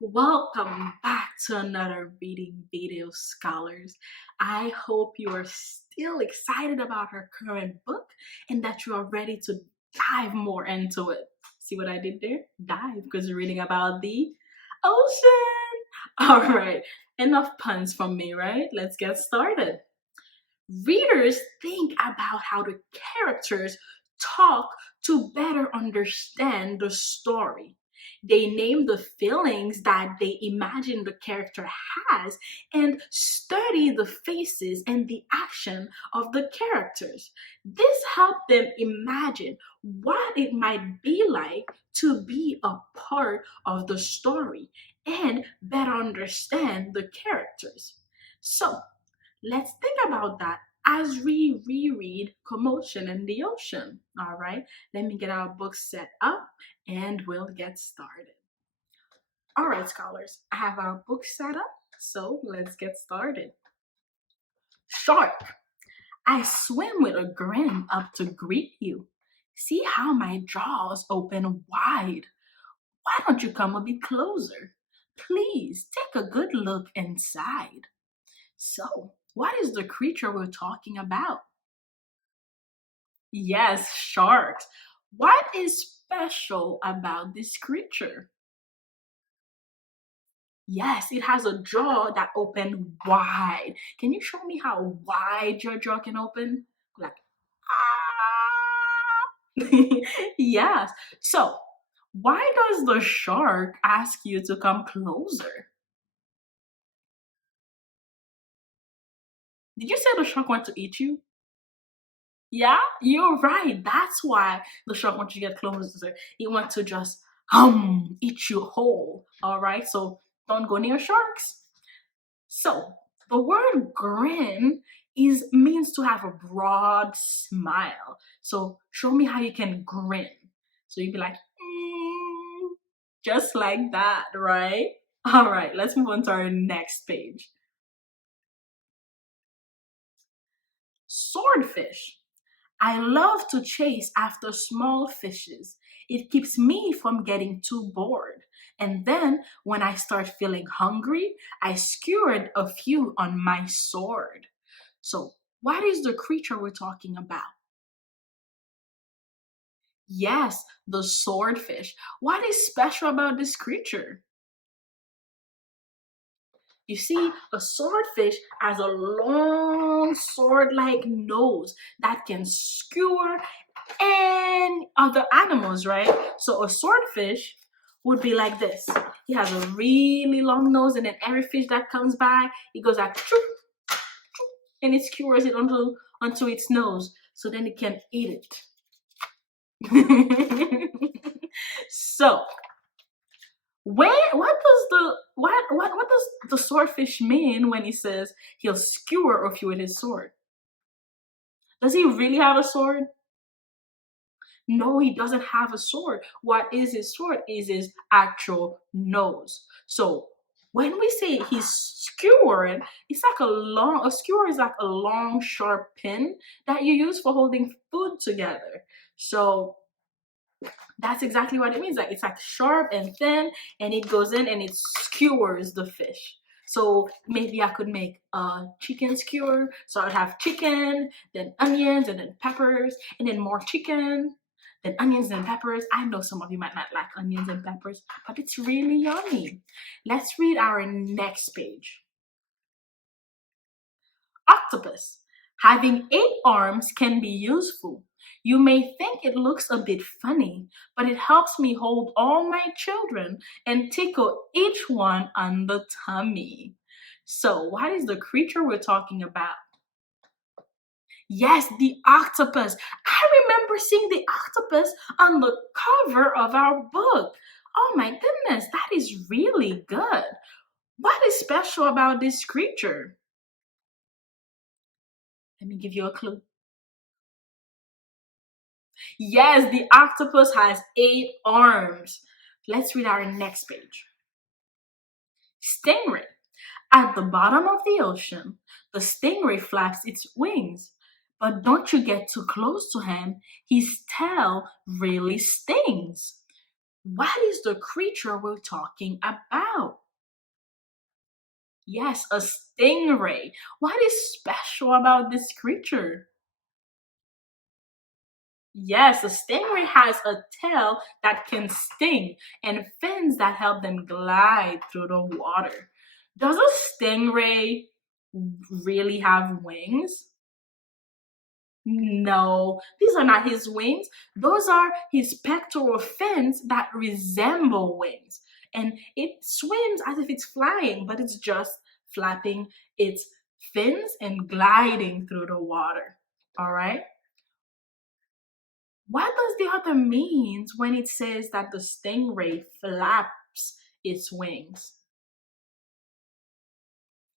Welcome back to another reading video, scholars. I hope you are still excited about our current book and that you are ready to dive more into it. See what I did there? Dive, because you're reading about the ocean. All right, enough puns from me, right? Let's get started. Readers think about how the characters talk to better understand the story. They name the feelings that they imagine the character has and study the faces and the action of the characters. This helps them imagine what it might be like to be a part of the story and better understand the characters. So, let's think about that as we reread Commotion in the Ocean. All right, let me get our book set up and we'll get started. All right, scholars, I have our book set up, so let's get started. Shark, I swim with a grin up to greet you. See how my jaws open wide. Why don't you come a bit closer? Please take a good look inside. So, what is the creature we're talking about? Yes, sharks. What is special about this creature? Yes, it has a jaw that open wide. Can you show me how wide your jaw can open? Like, ah. Yes. So, why does the shark ask you to come closer? Did you say the shark wants to eat you? Yeah, you're right. That's why the shark wants you to get closer. It wants to just eat you whole. All right, so don't go near sharks. So the word grin is means to have a broad smile. So show me how you can grin. So you'd be like, just like that, right? All right, let's move on to our next page. Swordfish. I love to chase after small fishes. It keeps me from getting too bored. And then when I start feeling hungry, I skewered a few on my sword. So, what is the creature we're talking about? Yes, the swordfish. What is special about this creature? You see, a swordfish has a long sword like nose that can skewer any other animals, right? So a swordfish would be like this. He has a really long nose, and then every fish that comes by, it goes like choo, choo, and it skewers it onto its nose, so then it can eat it. So what does the swordfish mean when he says he'll skewer of you with his sword? Does he really have a sword? No, he doesn't have a sword. What is his sword is his actual nose. So when we say he's skewering, it's like a skewer is like a long, sharp pin that you use for holding food together. So that's exactly what it means. Like it's like sharp and thin, and it goes in and it skewers the fish. So maybe I could make a chicken skewer. So I'd have chicken, then onions, and then peppers, and then more chicken, then onions and peppers. I know some of you might not like onions and peppers, but it's really yummy. Let's read our next page. Octopus. Having 8 arms can be useful. You may think it looks a bit funny, but it helps me hold all my children and tickle each one on the tummy. So, what is the creature we're talking about? Yes, the octopus. I remember seeing the octopus on the cover of our book. Oh my goodness, that is really good. What is special about this creature? Let me give you a clue. Yes, the octopus has 8 arms. Let's read our next page. Stingray. At the bottom of the ocean, the stingray flaps its wings, But don't you get too close to him. His tail really stings. What is the creature we're talking about? Yes, a stingray. What is special about this creature? Yes, a stingray has a tail that can sting and fins that help them glide through the water. Does a stingray really have wings? No, these are not his wings. Those are his pectoral fins that resemble wings. And it swims as if it's flying, but it's just flapping its fins and gliding through the water. All right? What does the author means when it says that the stingray flaps its wings?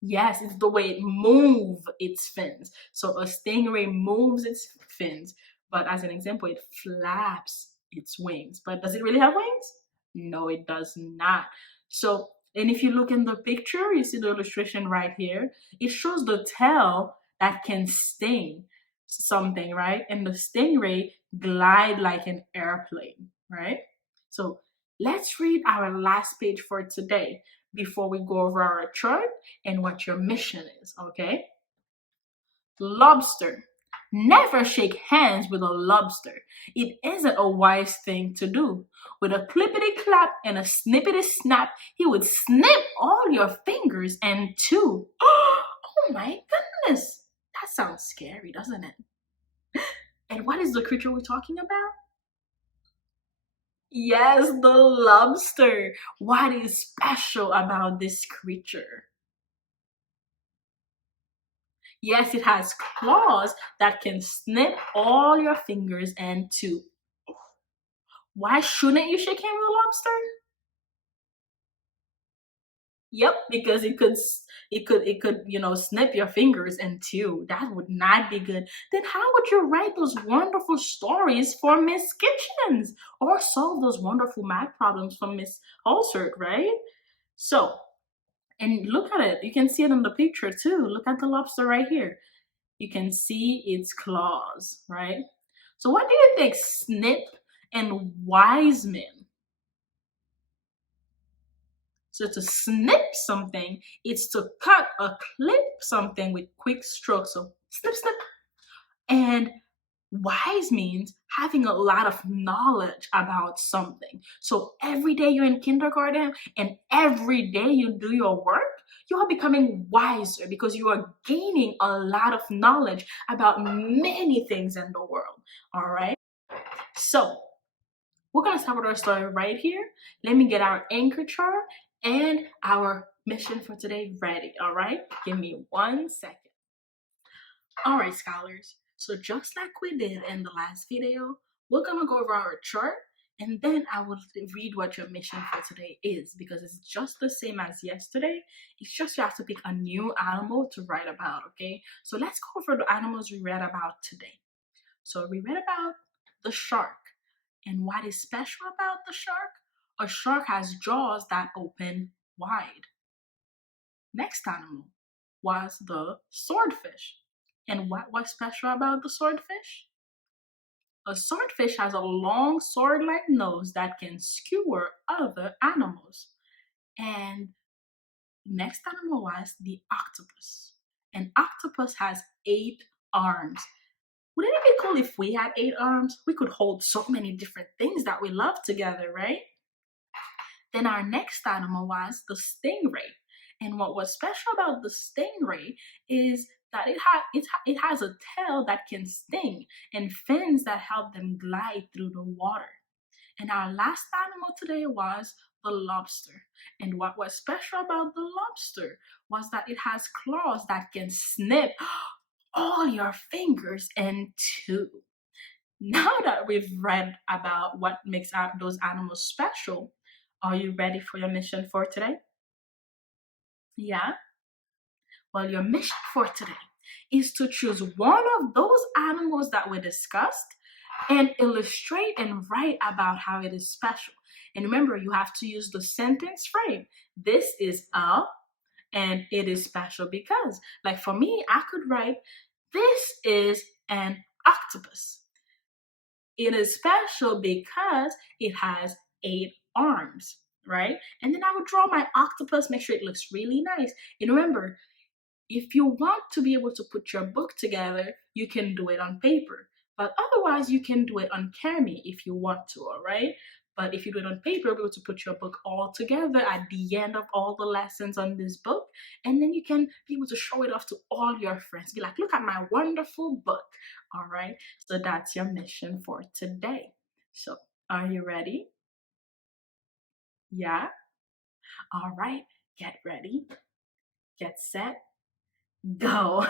Yes, it's the way it moves its fins. So a stingray moves its fins, but as an example, it flaps its wings. But does it really have wings? No, it does not. So, and if you look in the picture, you see the illustration right here. It shows the tail that can sting something, right? And the stingray glide like an airplane, right? So let's read our last page for today before we go over our chart and what your mission is, okay? Lobster. Never shake hands with a lobster. It isn't a wise thing to do. With a clippity clap and a snippety snap, he would snip all your fingers in two. Oh my goodness! That sounds scary, doesn't it? And what is the creature we're talking about? Yes, the lobster. What is special about this creature? Yes, it has claws that can snip all your fingers in two. Why shouldn't you shake hands with a lobster? Yep, because it could snip your fingers in two. That would not be good. Then how would you write those wonderful stories for Miss Kitchens or solve those wonderful math problems for Miss Holsert, right? So, and look at it. You can see it in the picture too. Look at the lobster right here. You can see its claws, right? So what do you think Snip and Wiseman? So to snip something, it's to cut or clip something with quick strokes. So snip, snip. And wise means having a lot of knowledge about something. So every day you're in kindergarten and every day you do your work, you are becoming wiser because you are gaining a lot of knowledge about many things in the world. All right. So we're going to start with our story right here. Let me get our anchor chart and our mission for today ready. All right. Give me 1 second. All right, scholars. So just like we did in the last video, we're gonna go over our chart and then I will read what your mission for today is because it's just the same as yesterday. It's just you have to pick a new animal to write about, okay? So let's go over the animals we read about today. So we read about the shark. And what is special about the shark? A shark has jaws that open wide. Next animal was the swordfish. And what was special about the swordfish? A swordfish has a long sword-like nose that can skewer other animals. And next animal was the octopus. An octopus has 8 arms. Wouldn't it be cool if we had 8 arms? We could hold so many different things that we love together, right? Then our next animal was the stingray. And what was special about the stingray is that it has a tail that can sting and fins that help them glide through the water. And our last animal today was the lobster. And what was special about the lobster was that it has claws that can snip all your fingers in two. Now that we've read about what makes those animals special, are you ready for your mission for today? Yeah? Well, your mission for today is to choose one of those animals that we discussed and illustrate and write about how it is special. And remember, you have to use the sentence frame. This is a, and it is special because, like for me, I could write, this is and octopus. It is special because it has 8 arms, right? And then I would draw my octopus, make sure it looks really nice. And remember, if you want to be able to put your book together, you can do it on paper. But otherwise, you can do it on Cami if you want to, all right? But if you do it on paper, you'll be able to put your book all together at the end of all the lessons on this book. And then you can be able to show it off to all your friends. Be like, look at my wonderful book, all right? So that's your mission for today. So are you ready? Yeah? All right. Get ready. Get set. Go.